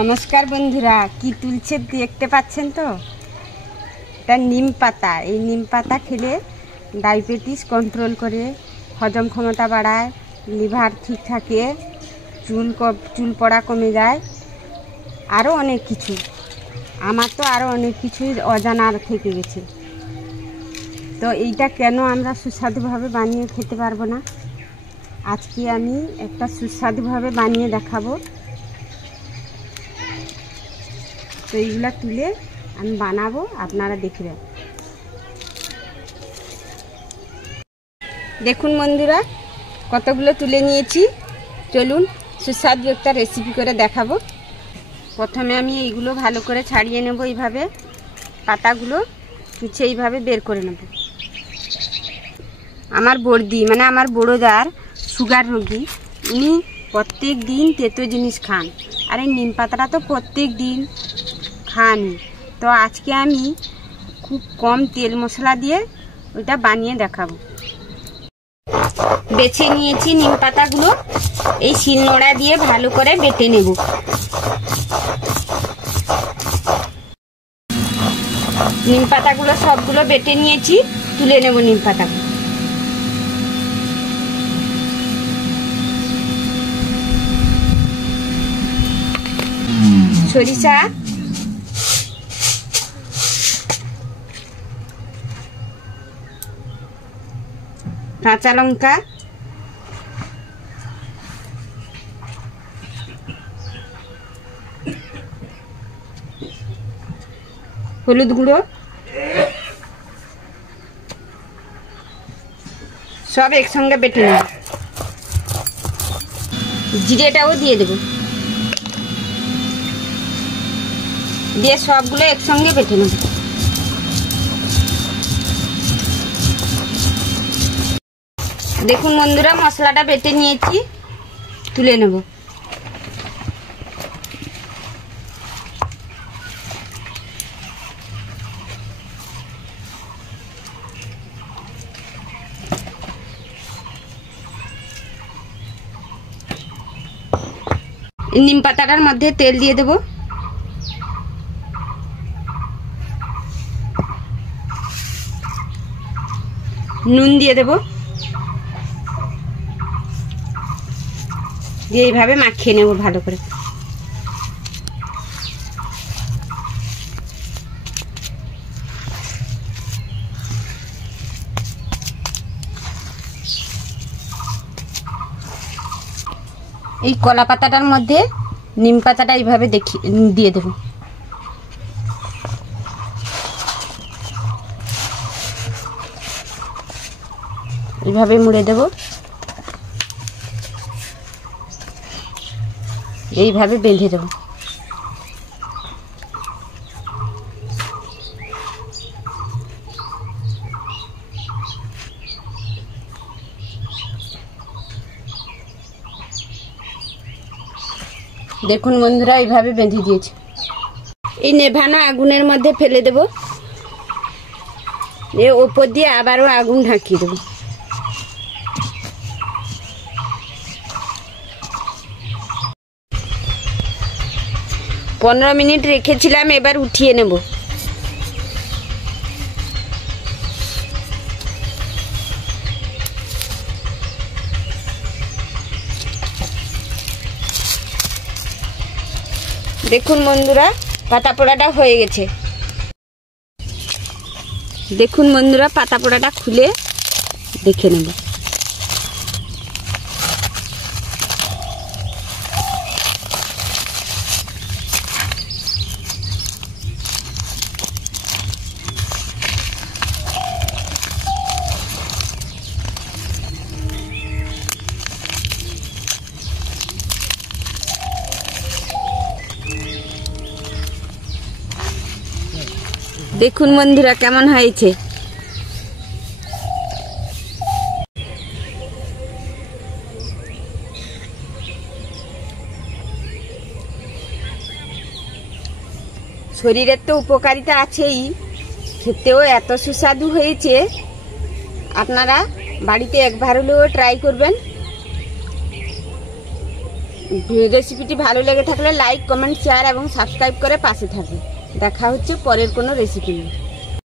নমস্কার বন্ধুরা, কি তুলছে দেখতে পাচ্ছেন তো? এটা নিম পাতা। এই নিম পাতা খেলে ডায়াবেটিস কন্ট্রোল করে, হজম ক্ষমতা বাড়ায়, লিভার ঠিক থাকে, চুল পড়া কমে যায়, আরও অনেক কিছু। আমার তো আরও অনেক কিছুই অজানা থেকে গেছে। তো এইটা কেন আমরা সুস্বাদুভাবে বানিয়ে খেতে পারবো না? আজকে আমি একটা সুস্বাদুভাবে বানিয়ে দেখাবো। তো এইগুলো তুলে আমি বানাবো, আপনারা দেখবেন। দেখুন বন্ধুরা, কতগুলো তুলে নিয়েছি। চলুন সুস্বাদু একটা রেসিপি করে দেখাবো। প্রথমে আমি এইগুলো ভালো করে ছাড়িয়ে নেব। এইভাবে পাতাগুলো কিছু এইভাবে বের করে নেব। আমার বড়দি, মানে আমার বড়ো যার সুগার রোগী, উনি প্রত্যেক দিন তেতো জিনিস খান। আর এই নিম পাতাটা তো প্রত্যেক দিন খানি। তো আজকে আমি খুব কম তেল মশলা দিয়ে ওইটা বানিয়ে দেখাবো। বেছে নিয়েছি নিম পাতাগুলো, এই শিলনোড়া দিয়ে ভালো করে বেটে নেব। নিম পাতাগুলো সবগুলো বেটে নিয়েছি, তুলে নেব নিম পাতাগুলো। সরিষা, কাঁচা লঙ্কা, হলুদ গুঁড়ো, সব একসঙ্গে বেটে নেব। জিরেটাও দিয়ে দেব, দিয়ে সবগুলো একসঙ্গে বেটে নেব। দেখুন বন্ধুরা, মশলাটা বেটে নিয়েছি, তুলে নেব। নিম পাতাটার মধ্যে তেল দিয়ে দেব। নুন দিয়ে দেব, দিয়ে এইভাবে মাখিয়ে নেব ভালো করে। এই কলা পাতাটার মধ্যে নিম পাতাটা এইভাবে দিয়ে দেব। এইভাবে মুড়ে দেব, এইভাবে বেঁধে দেব। দেখুন বন্ধুরা, এইভাবে বেঁধে দিয়েছি। এই নেভানো আগুনের মধ্যে ফেলে দেব, এর ওপর দিয়ে আবারও আগুন ঢাকিয়ে দেব। পনেরো মিনিট রেখেছিলাম, এবার উঠিয়ে নেব। দেখুন বন্ধুরা, পাতা পোড়াটা হয়ে গেছে। দেখুন বন্ধুরা, পাতা পোড়াটা খুলে দেখে নেব। দেখুন বন্ধুরা কেমন হয়েছে। শরীরের তো উপকারিতা আছেই, খেতেও এত সুস্বাদু হয়েছে। আপনারা বাড়িতে একবার হলেও ট্রাই করবেন। রেসিপিটি ভালো লেগে থাকলে লাইক, কমেন্ট, শেয়ার এবং সাবস্ক্রাইব করে পাশে থাকুন। দেখা হচ্ছে পরের কোনো রেসিপি নিয়ে।